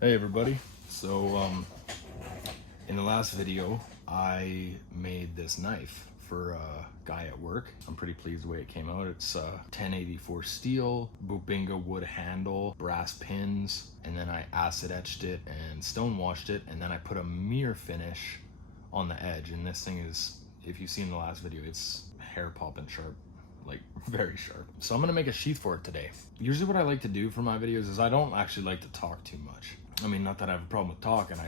Hey everybody. So in the last video I made this knife for a guy at work. I'm pretty pleased the way it came out. It's 1084 steel, Bubinga wood handle, brass pins, and then I acid etched it and stone washed it, and then I put a mirror finish on the edge. And this thing is, if you've seen the last video, it's hair popping sharp, like very sharp. So I'm gonna make a sheath for it today. Usually what I like to do for my videos is I don't actually like to talk too much. I mean, not that I have a problem with talking,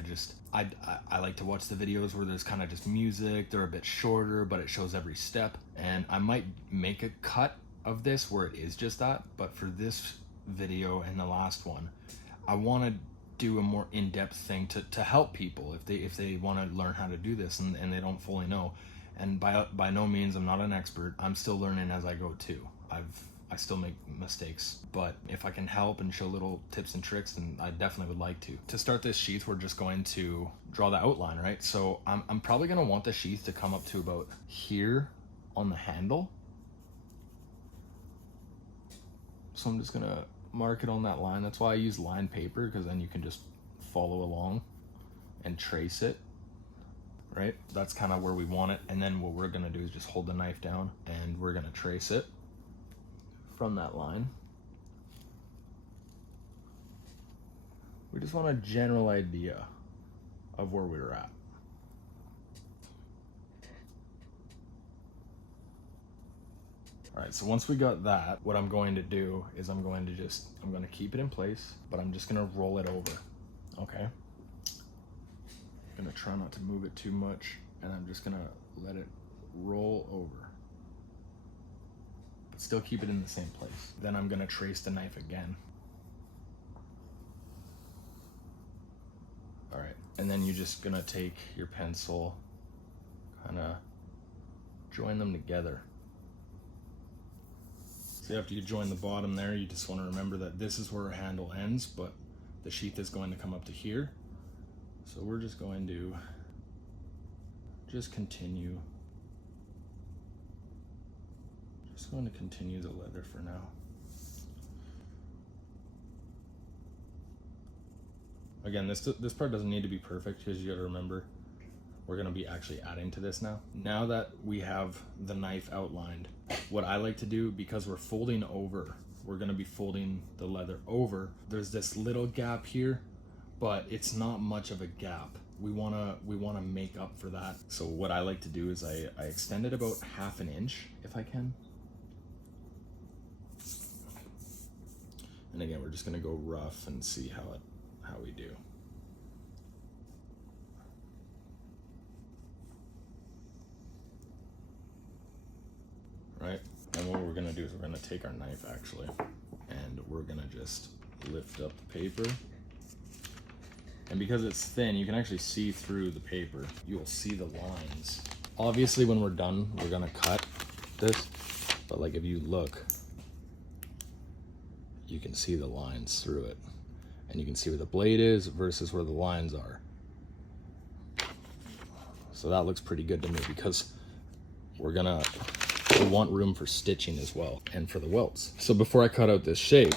I like to watch the videos where there's kind of just music. They're a bit shorter, but it shows every step. And I might make a cut of this where it is just that, but for this video and the last one, I want to do a more in-depth thing to help people if they want to learn how to do this and they don't fully know. And by no means, I'm not an expert. I'm still learning as I go too. I still make mistakes, but if I can help and show little tips and tricks, then I definitely would like to. To start this sheath, we're just going to draw the outline, right? So I'm probably gonna want the sheath to come up to about here on the handle. So I'm just gonna mark it on that line. That's why I use lined paper, because then you can just follow along and trace it, right? That's kind of where we want it. And then what we're gonna do is just hold the knife down and we're gonna trace it from that line. We just want a general idea of where we were at. All right, so once we got that, what I'm going to do is I'm going to keep it in place, but I'm just gonna roll it over, okay? I'm gonna try not to move it too much, and I'm just gonna let it roll over. Still keep it in the same place. Then I'm gonna trace the knife again. All right, and then you're just gonna take your pencil, kind of join them together. So after you join the bottom there, you just want to remember that this is where our handle ends, but the sheath is going to come up to here. So we're just going to continue. Just going to continue the leather for now. Again, this part doesn't need to be perfect, because you got to remember we're going to be actually adding to this now. Now that we have the knife outlined, what I like to do, because we're folding over, we're going to be folding the leather over. There's this little gap here, but it's not much of a gap. We want to make up for that. So what I like to do is I extend it about 1/2 inch if I can. And again, we're just gonna go rough and see how we do. Right? And what we're gonna do is we're gonna take our knife actually, and we're gonna just lift up the paper. And because it's thin, you can actually see through the paper. You'll see the lines. Obviously, when we're done, we're gonna cut this, but like if you look, you can see the lines through it, and you can see where the blade is versus where the lines are. So that looks pretty good to me, because we want room for stitching as well, and for the welts. So before I cut out this shape,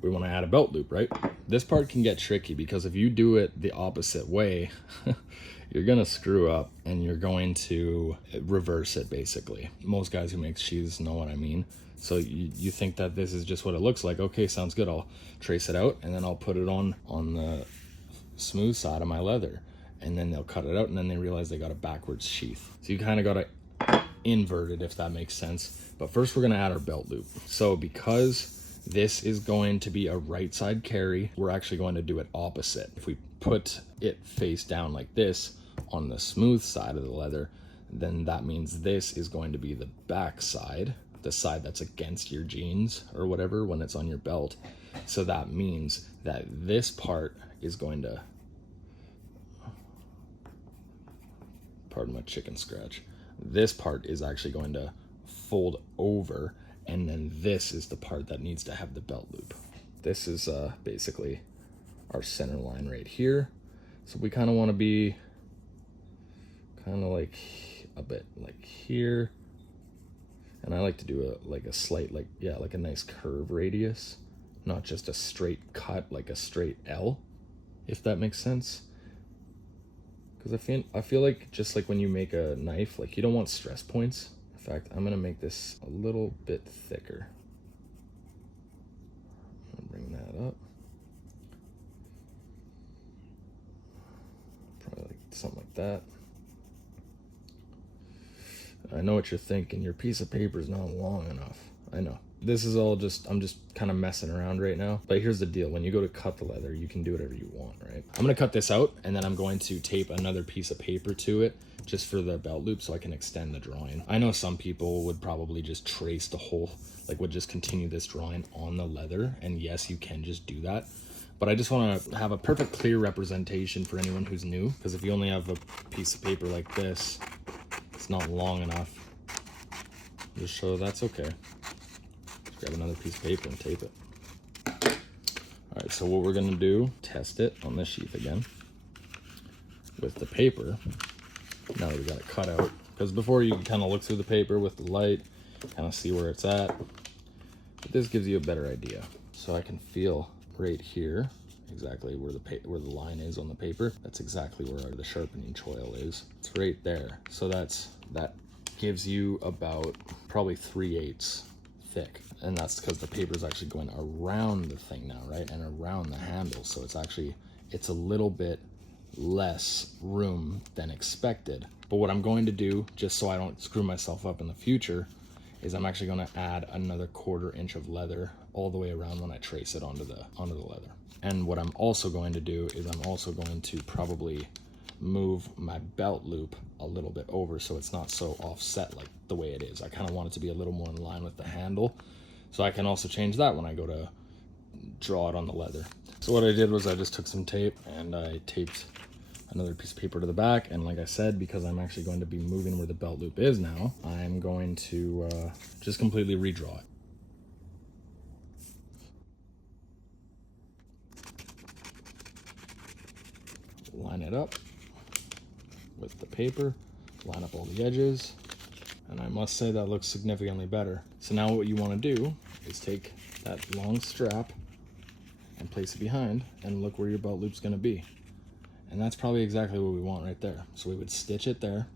we want to add a belt loop, right? This part can get tricky, because if you do it the opposite way, you're gonna screw up and you're going to reverse it basically. Most guys who make sheaths know what I mean. So you think that this is just what it looks like. Okay, sounds good. I'll trace it out, and then I'll put it on the smooth side of my leather, and then they'll cut it out, and then they realize they got a backwards sheath. So you kind of got to invert it, if that makes sense. But first we're gonna add our belt loop. So because this is going to be a right side carry, we're actually going to do it opposite. If we put it face down like this on the smooth side of the leather, then that means this is going to be the back side, the side that's against your jeans or whatever when it's on your belt. So that means that this part is going to, pardon my chicken scratch, this part is actually going to fold over, and then this is the part that needs to have the belt loop. This is basically our center line right here. So we kind of want to be kind of like a bit like here. And I like to do a slight, like a nice curve radius, not just a straight cut, like a straight L. if that makes sense. Because I feel like just like when you make a knife, like you don't want stress points. In fact, I'm gonna make this a little bit thicker. I'll bring that up. Probably like something like that. I know what you're thinking. Your piece of paper is not long enough. I know. This is all just, I'm just kind of messing around right now. But here's the deal. When you go to cut the leather, you can do whatever you want, right? I'm going to cut this out, and then I'm going to tape another piece of paper to it just for the belt loop so I can extend the drawing. I know some people would probably just trace the whole, like would just continue this drawing on the leather. And yes, you can just do that. But I just want to have a perfect clear representation for anyone who's new. Because if you only have a piece of paper like this, it's not long enough. Just so that's okay. Just grab another piece of paper and tape it. All right, so what we're gonna do, test it on this sheath again with the paper. Now that we got it cut out, because before you can kind of look through the paper with the light, kind of see where it's at. But this gives you a better idea. So I can feel right here exactly where the line is on the paper. That's exactly where the sharpening choil is. It's right there. So that gives you about probably 3/8 thick, and that's because the paper is actually going around the thing now, right, and around the handle. So it's a little bit less room than expected. But what I'm going to do, just so I don't screw myself up in the future, is I'm actually going to add another 1/4 inch of leather all the way around when I trace it onto the leather. And what I'm also going to do is I'm also going to probably move my belt loop a little bit over so it's not so offset like the way it is. I kind of want it to be a little more in line with the handle. So I can also change that when I go to draw it on the leather. So what I did was I just took some tape and I taped another piece of paper to the back. And like I said, because I'm actually going to be moving where the belt loop is now, I'm going to just completely redraw it. Line it up with the paper, line up all the edges, and I must say that looks significantly better. So now what you want to do is take that long strap and place it behind, and look where your belt loop's going to be. And that's probably exactly what we want right there. So we would stitch it there,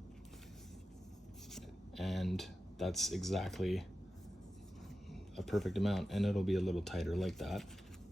and that's exactly a perfect amount, and it'll be a little tighter like that.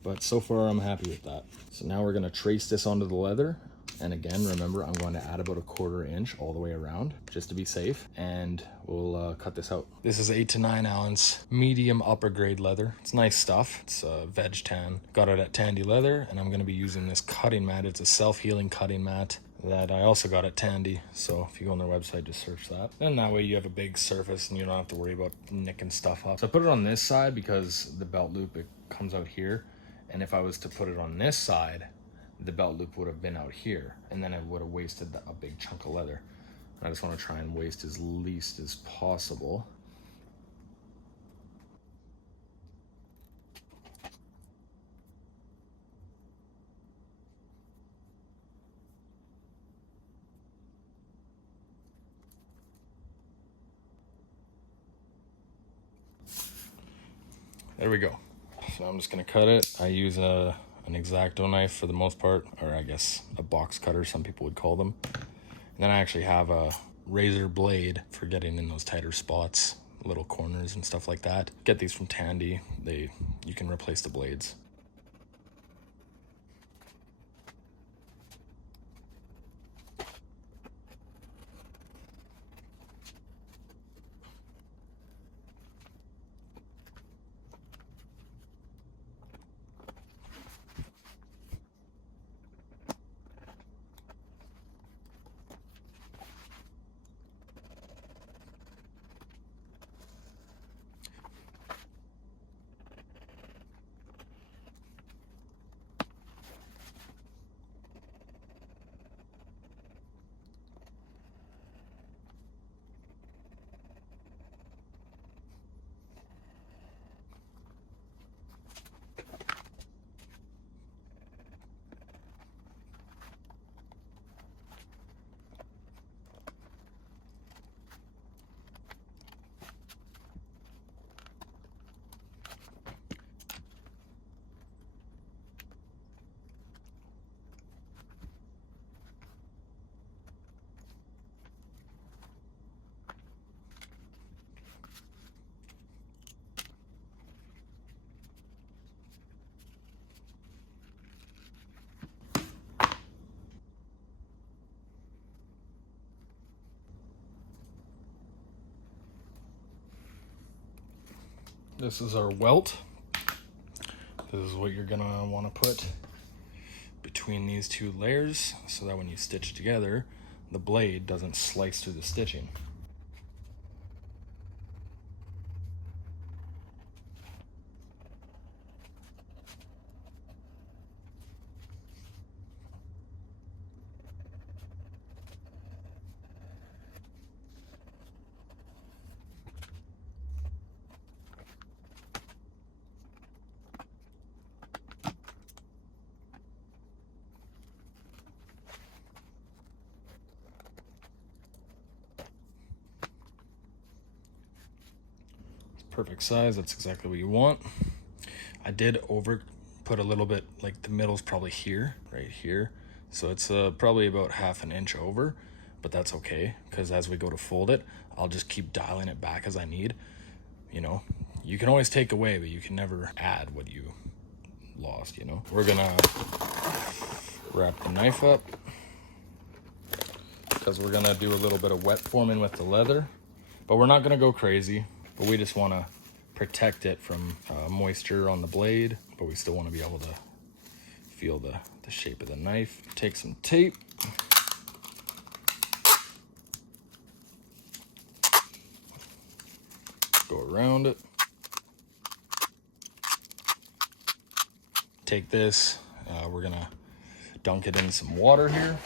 But so far I'm happy with that. So now we're going to trace this onto the leather. And again, remember, I'm going to add about a 1/4 inch all the way around just to be safe, and we'll cut this out. This is 8 to 9 ounce medium upper grade leather. It's nice stuff. It's a veg tan. Got it at Tandy Leather, and I'm going to be using this cutting mat. It's a self-healing cutting mat that I also got at Tandy. So if you go on their website, just search that. And that way you have a big surface and you don't have to worry about nicking stuff up. So I put it on this side because the belt loop, it comes out here. And if I was to put it on this side, the belt loop would have been out here, and then I would have wasted a big chunk of leather. I just want to try and waste as least as possible. There we go. So I'm just gonna cut it. I use an X-Acto knife for the most part, or I guess a box cutter, some people would call them. And then I actually have a razor blade for getting in those tighter spots, little corners and stuff like that. Get these from Tandy. You can replace the blades. This is our welt. This is what you're gonna want to put between these two layers so that when you stitch together, the blade doesn't slice through the stitching. Perfect size, that's exactly what you want. I did over put a little bit, like the middle's probably here, right here. So it's probably about 1/2 inch over, but that's okay, because as we go to fold it, I'll just keep dialing it back as I need. You know, you can always take away, but you can never add what you lost, you know. We're gonna wrap the knife up, because we're gonna do a little bit of wet forming with the leather, but we're not gonna go crazy. But we just want to protect it from moisture on the blade, but we still want to be able to feel the shape of the knife. Take some tape. Go around it. Take this, we're gonna dunk it in some water here.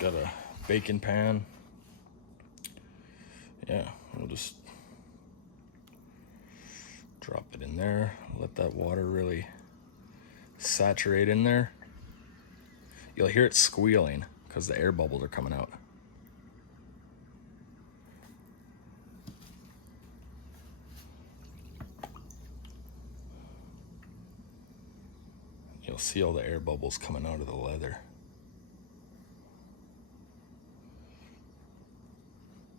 Got a baking pan. Yeah, we'll just drop it in there. Let that water really saturate in there. You'll hear it squealing because the air bubbles are coming out. You'll see all the air bubbles coming out of the leather.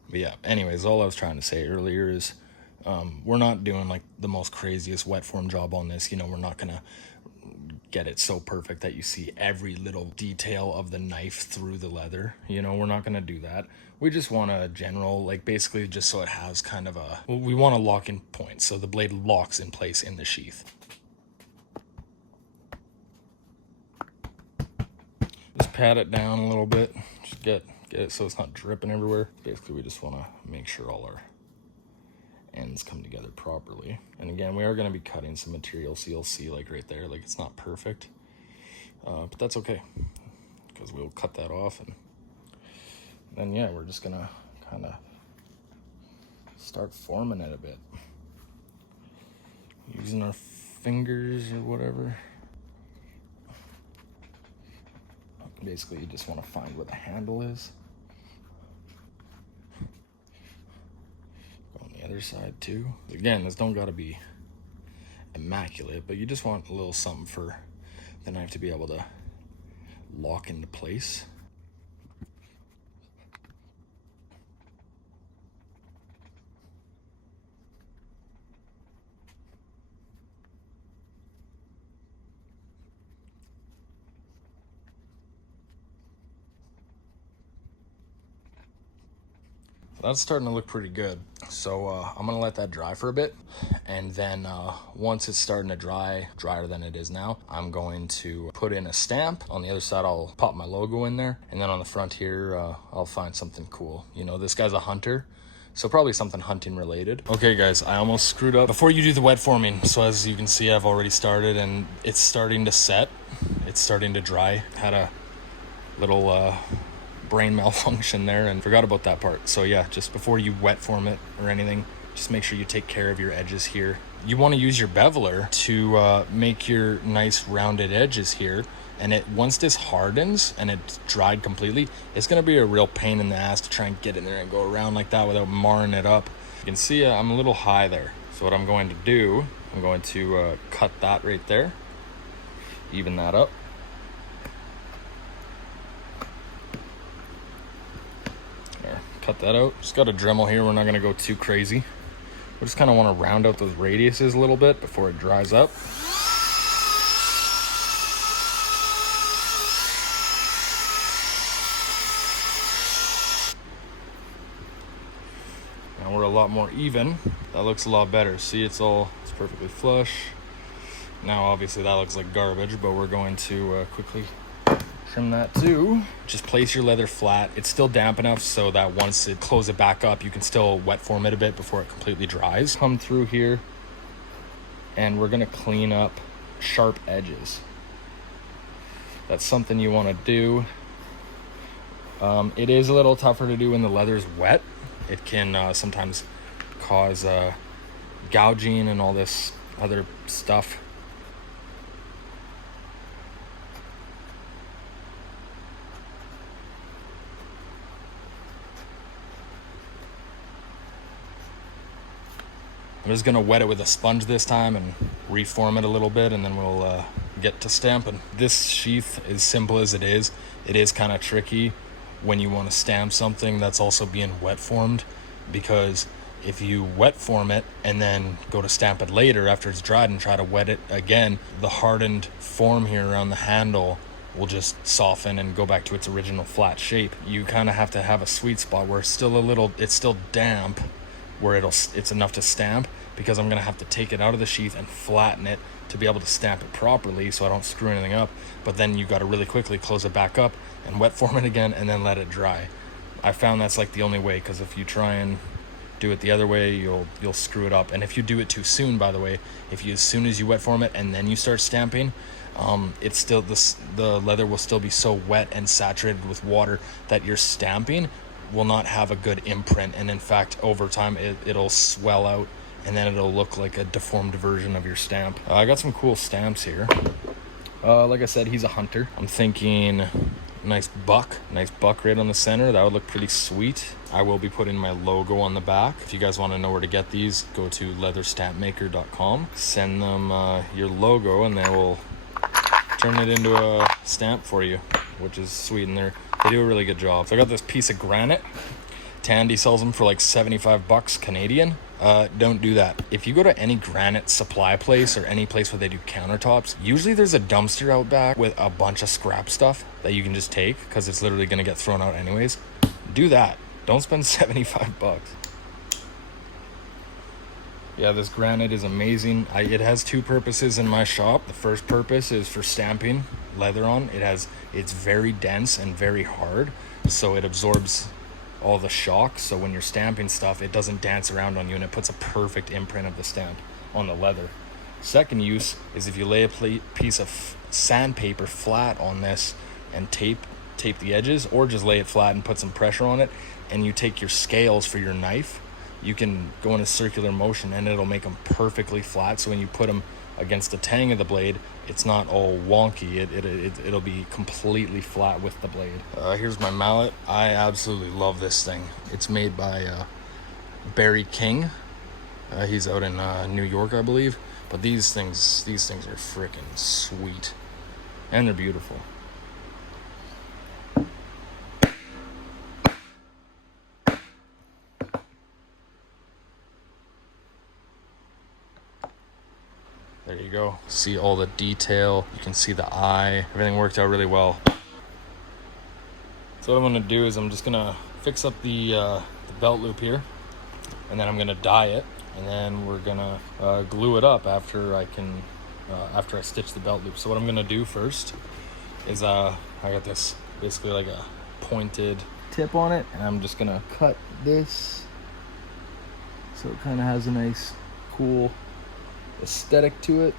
But yeah, anyways, all I was trying to say earlier is we're not doing like the most craziest wet form job on this. You know, we're not gonna get it so perfect that you see every little detail of the knife through the leather. You know, we're not gonna do that. We just want a general, like basically just so it has kind of a, well, we want a lock-in point so the blade locks in place in the sheath. Just pat it down a little bit, just get it so it's not dripping everywhere. Basically, we just want to make sure all our ends come together properly. And again, we are going to be cutting some material, so you'll see like right there, like it's not perfect, but that's okay, because we'll cut that off, and then yeah, we're just gonna kind of start forming it a bit using our fingers or whatever. Basically, you just want to find where the handle is. Go on the other side too. Again, this don't gotta be immaculate, but you just want a little something for the knife to be able to lock into place. That's starting to look pretty good. So I'm gonna let that dry for a bit, and then once it's starting to dry, drier than it is now, I'm going to put in a stamp. On the other side, I'll pop my logo in there, and then on the front here, I'll find something cool. You know, this guy's a hunter, so probably something hunting related. Okay guys, I almost screwed up. Before you do the wet forming, so as you can see, I've already started, and it's starting to set. It's starting to dry. Had a little brain malfunction there and forgot about that part. So yeah, just before you wet form it or anything, just make sure you take care of your edges here. You want to use your beveler to make your nice rounded edges here, and once this hardens and it's dried completely, it's going to be a real pain in the ass to try and get in there and go around like that without marring it up. You can see I'm a little high there, so what I'm going to do, I'm going to cut that right there, even that up. Cut that out. Just got a Dremel here. We're not going to go too crazy. We just kind of want to round out those radiuses a little bit before it dries up. lot more even. That looks a lot better. See, it's perfectly flush. Now obviously that looks like garbage, but we're going to quickly trim that too. Just place your leather flat. It's still damp enough so that once it closes it back up, you can still wet form it a bit before it completely dries. Come through here and we're gonna clean up sharp edges. That's something you want to do. It is a little tougher to do when the leather's wet. It can sometimes cause gouging and all this other stuff. I'm just gonna wet it with a sponge this time and reform it a little bit, and then we'll get to stamping. This sheath, as simple as it is kind of tricky when you want to stamp something that's also being wet formed, because if you wet form it and then go to stamp it later after it's dried and try to wet it again, the hardened form here around the handle will just soften and go back to its original flat shape. You kind of have to have a sweet spot where it's still damp, where it's enough to stamp, because I'm gonna have to take it out of the sheath and flatten it to be able to stamp it properly so I don't screw anything up. But then you got to really quickly close it back up and wet form it again and then let it dry. I found that's like the only way, because if you try and do it the other way, you'll screw it up. And if you do it too soon, by the way, as soon as you wet form it and then you start stamping, it's still the leather will still be so wet and saturated with water that your stamping will not have a good imprint, and in fact over time it'll swell out and then it'll look like a deformed version of your stamp. I got some cool stamps here. Like I said, he's a hunter. I'm thinking nice buck right on the center. That would look pretty sweet. I will be putting my logo on the back. If you guys want to know where to get these, go to leatherstampmaker.com, send them your logo and they will turn it into a stamp for you, which is sweet, and they do a really good job. So I got this piece of granite. Tandy sells them for like 75 bucks Canadian. Don't do that. If you go to any granite supply place or any place where they do countertops, usually there's a dumpster out back with a bunch of scrap stuff that you can just take, because it's literally going to get thrown out anyways. Do that. Don't spend 75 bucks. Yeah, this granite is amazing. It has two purposes in my shop. The first purpose is for stamping leather on. It's very dense and very hard, so it absorbs all the shock. So when you're stamping stuff, it doesn't dance around on you, and it puts a perfect imprint of the stamp on the leather. Second use is if you lay a piece of sandpaper flat on this and tape the edges, or just lay it flat and put some pressure on it, and you take your scales for your knife, you can go in a circular motion and it'll make them perfectly flat. So when you put them against the tang of the blade, it's not all wonky. It'll be completely flat with the blade. Here's my mallet. I absolutely love this thing. It's made by Barry King. He's out in New York, I believe. But these things are freaking sweet, and they're beautiful. There you go. See all the detail. You can see the eye. Everything worked out really well. So what I'm going to do is I'm just going to fix up the belt loop here, and then I'm going to dye it, and then we're going to glue it up after I stitch the belt loop. So what I'm going to do first is I got this basically like a pointed tip on it, and I'm just going to cut this so it kind of has a nice cool aesthetic to it.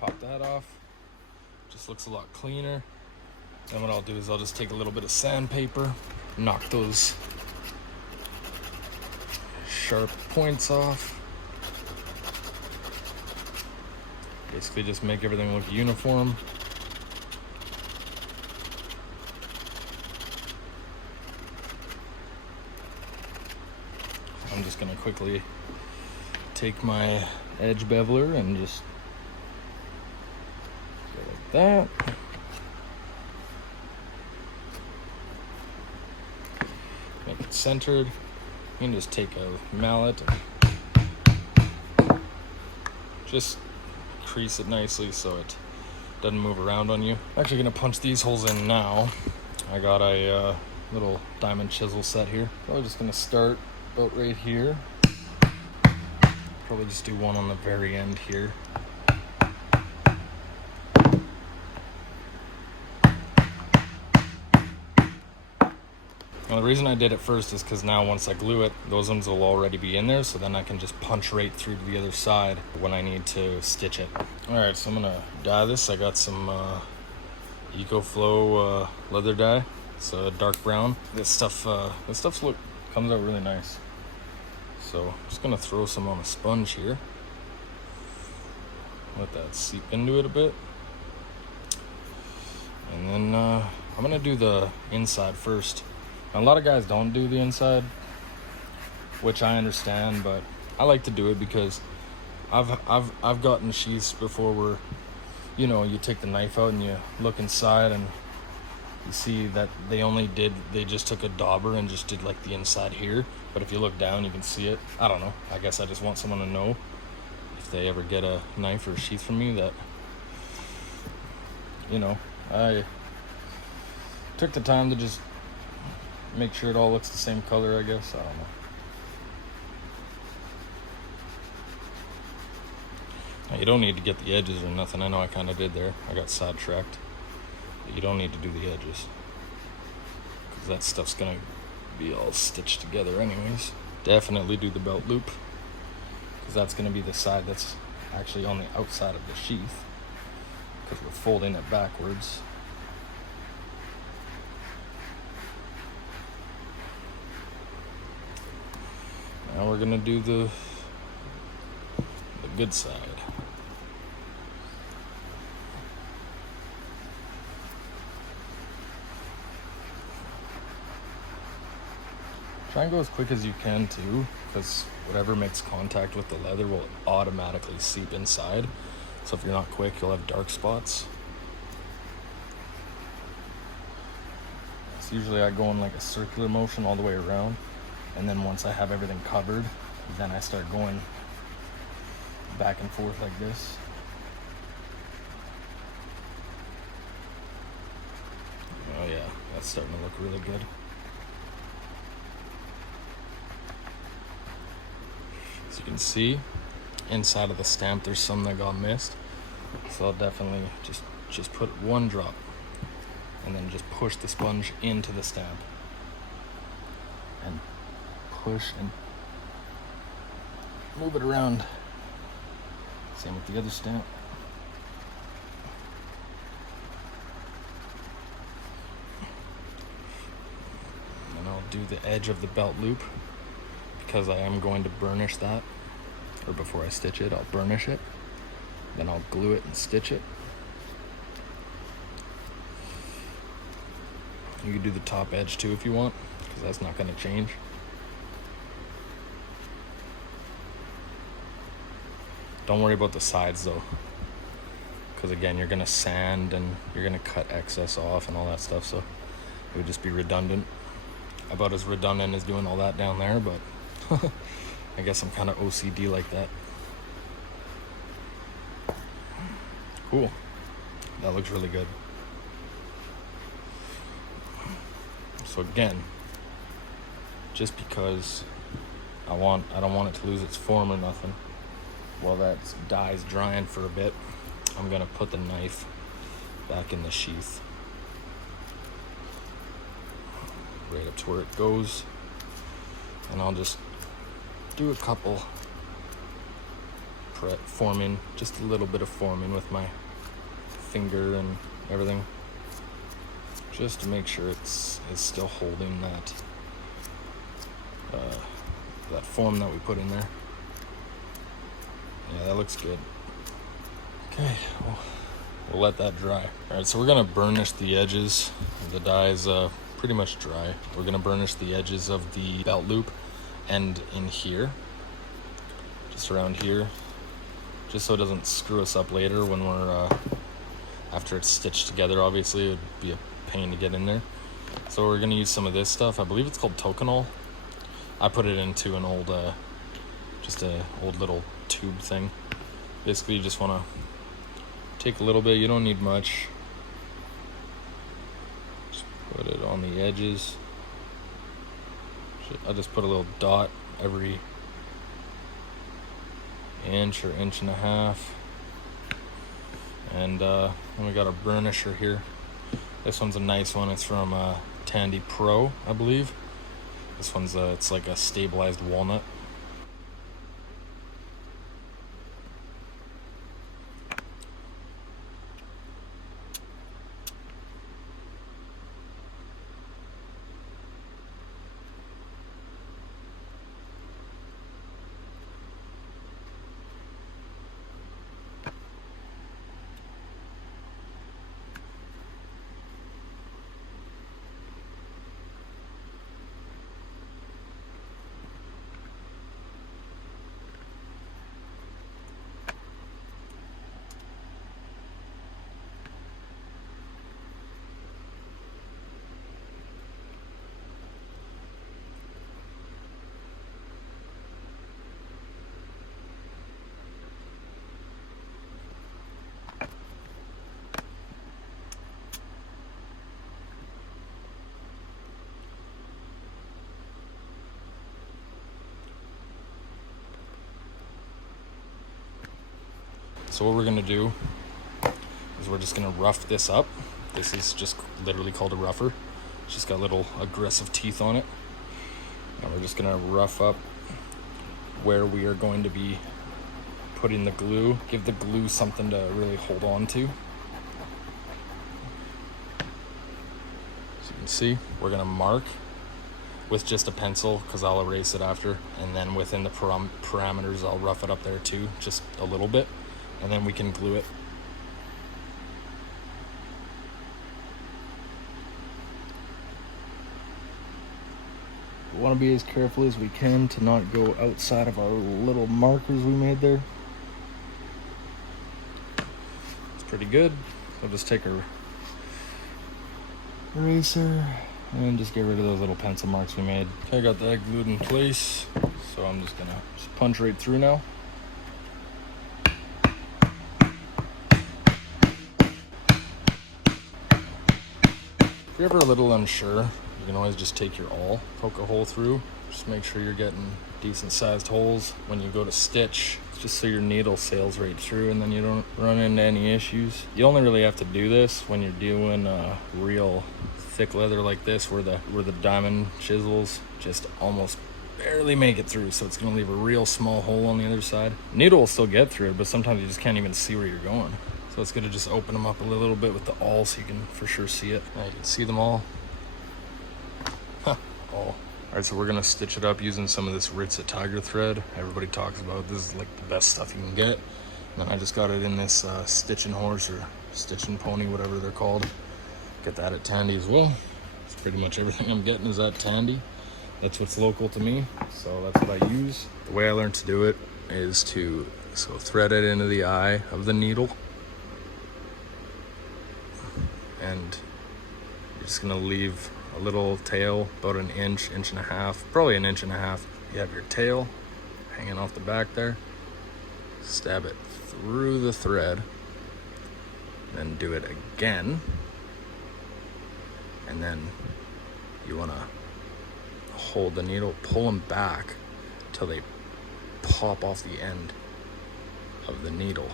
Pop that off. Just looks a lot cleaner. Then what I'll do is I'll just take a little bit of sandpaper, knock those sharp points off. Basically just make everything look uniform. I'm just gonna quickly take my edge beveler and just go like that. Make it centered. You can just take a mallet and just crease it nicely so it doesn't move around on you. I'm actually gonna punch these holes in now. I got a little diamond chisel set here. So I'm just gonna start about right here. Probably just do one on the very end here. Now the reason I did it first is because now once I glue it, those ones will already be in there, so then I can just punch right through to the other side when I need to stitch it. Alright, so I'm gonna dye this. I got some EcoFlow leather dye. It's a dark brown. This stuff comes out really nice. So I'm just gonna throw some on a sponge here. Let that seep into it a bit. And then I'm gonna do the inside first. Now, a lot of guys don't do the inside, which I understand, but I like to do it because I've gotten sheaths before where, you know, you take the knife out and you look inside and you see that they just took a dauber and just did like the inside here, but if you look down you can see it. I don't know, I guess I just want someone to know if they ever get a knife or a sheath from me that, you know, I took the time to just make sure it all looks the same color, I guess. I don't know. Now, you don't need to get the edges or nothing. I know I kind of did there. I got sidetracked. But you don't need to do the edges, because that stuff's going to be all stitched together anyways. Definitely do the belt loop, because that's going to be the side that's actually on the outside of the sheath, because we're folding it backwards. Now we're gonna do the good side. Try and go as quick as you can too, because whatever makes contact with the leather will automatically seep inside. So if you're not quick, you'll have dark spots. So usually I go in like a circular motion all the way around. And then once I have everything covered, then I start going back and forth like this. Oh yeah, that's starting to look really good. As you can see, inside of the stamp there's some that got missed. So I'll definitely just put one drop and then just push the sponge into the stamp. And push and move it around. Same with the other stamp. And I'll do the edge of the belt loop, because I am going to burnish that, or before I stitch it, I'll burnish it. Then I'll glue it and stitch it. You can do the top edge too if you want, because that's not going to change. Don't worry about the sides though, because again, you're gonna sand and you're gonna cut excess off and all that stuff, so it would just be redundant. About as redundant as doing all that down there, but I guess I'm kind of OCD like that. Cool, that looks really good. So again, just because I don't want it to lose its form or nothing, while that dye's drying for a bit, I'm gonna put the knife back in the sheath, right up to where it goes, and I'll just do a couple forming, just a little bit of forming with my finger and everything, just to make sure it's still holding that that form that we put in there. Yeah, that looks good. Okay, we'll let that dry. All right, so we're gonna burnish the edges. The dye is pretty much dry. We're gonna burnish the edges of the belt loop and in here, just around here, just so it doesn't screw us up later when we're after it's stitched together. Obviously, it would be a pain to get in there. So we're gonna use some of this stuff. I believe it's called Toconol. I put it into an old, just a old little tube thing. Basically, you just want to take a little bit. You don't need much. Just put it on the edges. I'll just put a little dot every inch or inch and a half. And then we got a burnisher here. This one's a nice one. It's from Tandy Pro, I believe. This one's it's like a stabilized walnut. So what we're gonna do is we're just gonna rough this up. This is just literally called a rougher. It's just got little aggressive teeth on it. And we're just gonna rough up where we are going to be putting the glue. Give the glue something to really hold on to. So you can see, we're gonna mark with just a pencil because I'll erase it after. And then within the parameters, I'll rough it up there too, just a little bit. And then we can glue it. We want to be as careful as we can to not go outside of our little markers we made there. It's pretty good. I'll just take our eraser and just get rid of those little pencil marks we made. Okay, I got that glued in place, so I'm just gonna punch right through now. If you're ever a little unsure, you can always just take your awl, poke a hole through. Just make sure you're getting decent sized holes when you go to stitch, just so your needle sails right through and then you don't run into any issues. You only really have to do this when you're doing real thick leather like this, where the diamond chisels just almost barely make it through, so it's gonna leave a real small hole on the other side. Needle will still get through it, but sometimes you just can't even see where you're going. So it's good to just open them up a little bit with the awl so you can for sure see it. Now you can see them all. All. All right, so we're gonna stitch it up using some of this Ritza tiger thread. Everybody talks about this is like the best stuff you can get. And then I just got it in this stitching horse or stitching pony, whatever they're called. Get that at Tandy as well. It's pretty much everything I'm getting is at Tandy. That's what's local to me, so that's what I use. The way I learned to do it is to thread it into the eye of the needle. And you're just gonna leave a little tail, about an inch, inch and a half, probably an inch and a half. You have your tail hanging off the back there. Stab it through the thread, then do it again. And then you wanna hold the needle, pull them back till they pop off the end of the needle.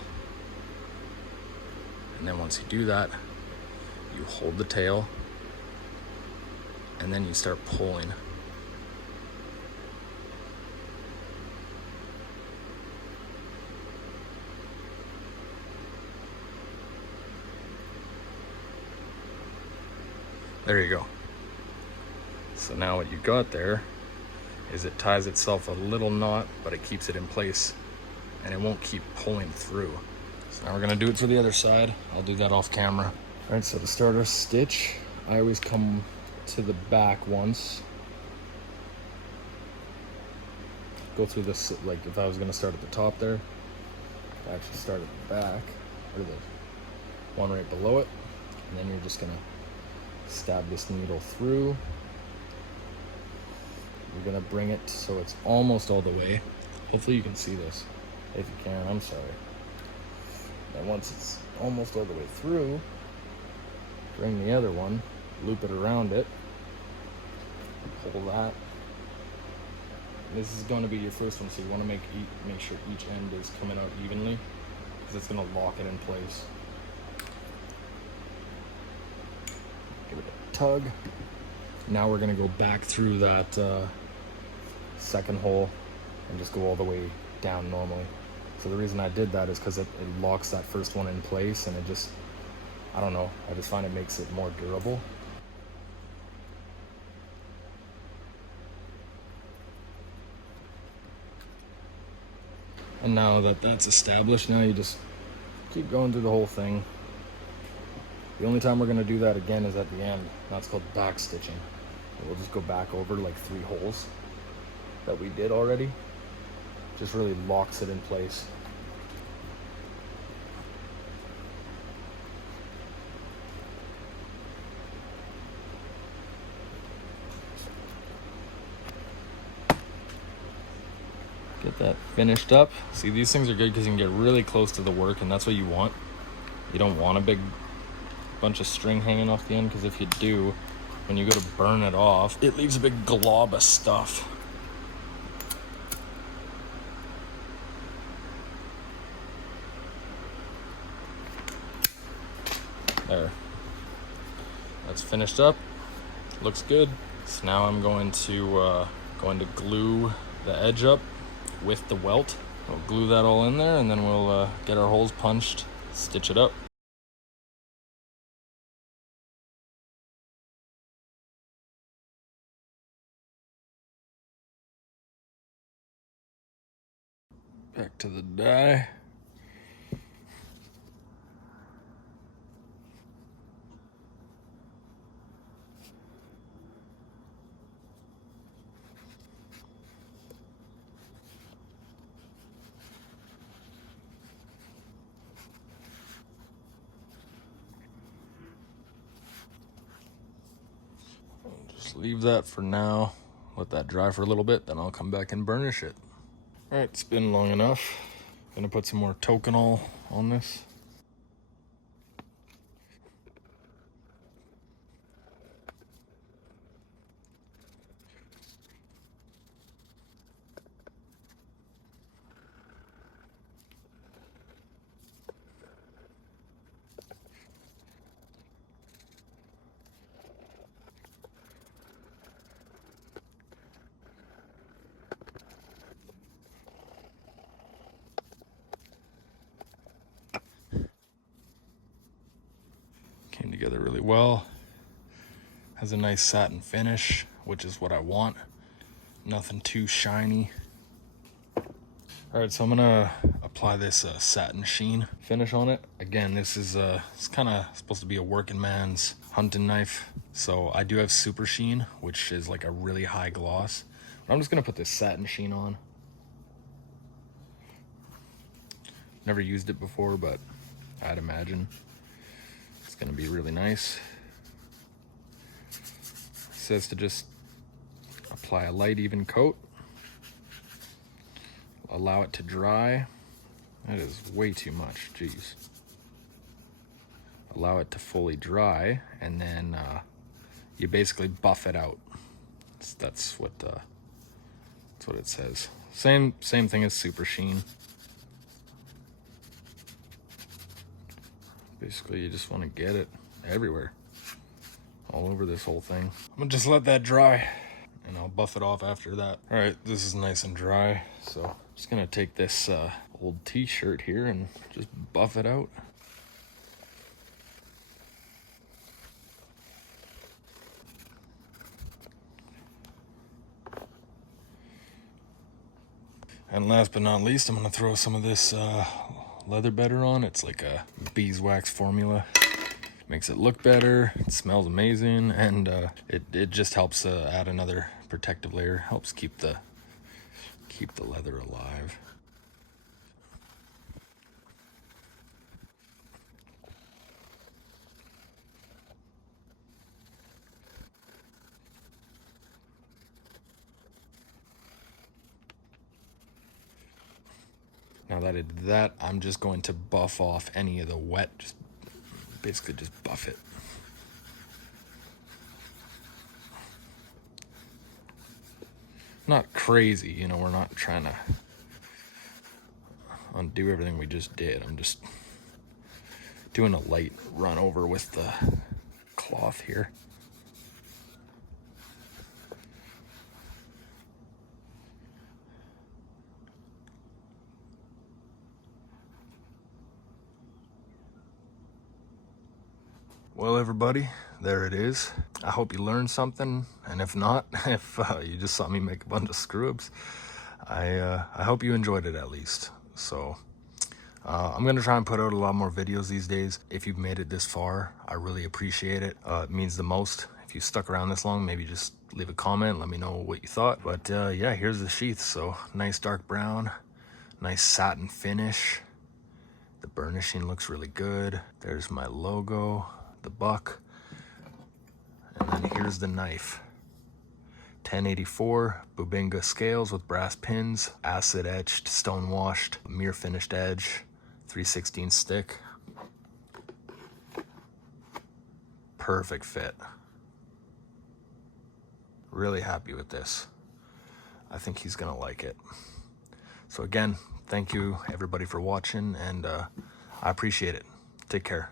And then once you do that, you hold the tail and then you start pulling. There you go. So now what you got there is it ties itself a little knot, but it keeps it in place and it won't keep pulling through. So now we're gonna do it for the other side. I'll do that off camera. All right, so to start our stitch, I always come to the back once. Go through this, like if I was gonna start at the top there, I actually start at the back, or the one right below it, and then you're just gonna stab this needle through. You're gonna bring it so it's almost all the way. Hopefully you can see this. If you can, I'm sorry. And once it's almost all the way through, bring the other one, loop it around it, pull that, This is going to be your first one, so you want to make sure each end is coming out evenly, because it's going to lock it in place. Give it a tug. Now we're going to go back through that second hole and just go all the way down normally. So the reason I did that is because it locks that first one in place, and it just, I don't know, I just find it makes it more durable. And now that that's established, now you just keep going through the whole thing. The only time we're going to do that again is at the end. That's called back stitching. We'll just go back over like 3 holes that we did already. Just really locks it in place. Get that finished up. See, these things are good because you can get really close to the work, and that's what you want. You don't want a big bunch of string hanging off the end, because if you do, when you go to burn it off, it leaves a big glob of stuff. There. That's finished up. Looks good. So now I'm going to glue the edge up with the welt. We'll glue that all in there, and then we'll get our holes punched, stitch it up. Back to the die. Just leave that for now. Let that dry for a little bit, then I'll come back and burnish it. All right, it's been long enough. Gonna put some more Tokonol on this. Came together really well. Has a nice satin finish, which is what I want. Nothing too shiny. All right, so I'm gonna apply this satin sheen finish on it. Again, this is it's kind of supposed to be a working man's hunting knife. So I do have super sheen, which is like a really high gloss. But I'm just gonna put this satin sheen on. Never used it before, but I'd imagine it's gonna be really nice. It says to just apply a light, even coat. Allow it to dry. That is way too much, jeez. Allow it to fully dry, and then you basically buff it out. That's what it says. Same thing as super sheen. Basically, you just want to get it everywhere, all over this whole thing. I'm gonna just let that dry, and I'll buff it off after that. All right, this is nice and dry, so I'm just gonna take this old t-shirt here and just buff it out. And last but not least, I'm gonna throw some of this leather better on. It's like a beeswax formula. Makes it look better, it smells amazing, and it just helps add another protective layer. Helps keep the leather alive. Now that I did that, I'm just going to buff off any of the wet, basically just buff it. not crazy, you know, we're not trying to undo everything we just did. I'm just doing a light run over with the cloth here. Well, everybody, there it is. I hope you learned something, and if not, if you just saw me make a bunch of screw-ups, I hope you enjoyed it at least. So I'm gonna try and put out a lot more videos these days. If you've made it this far, I really appreciate it. It means the most. If you stuck around this long, maybe just leave a comment, let me know what you thought. But yeah, here's the sheath. So nice dark brown, nice satin finish. The burnishing looks really good. There's my logo, the buck, and then here's the knife. 1084 Bubinga scales with brass pins, acid etched, stone washed, mirror finished edge, 3/16 stick. Perfect fit. Really happy with this. I think he's gonna like it. So again, thank you everybody for watching, and I appreciate it. Take care.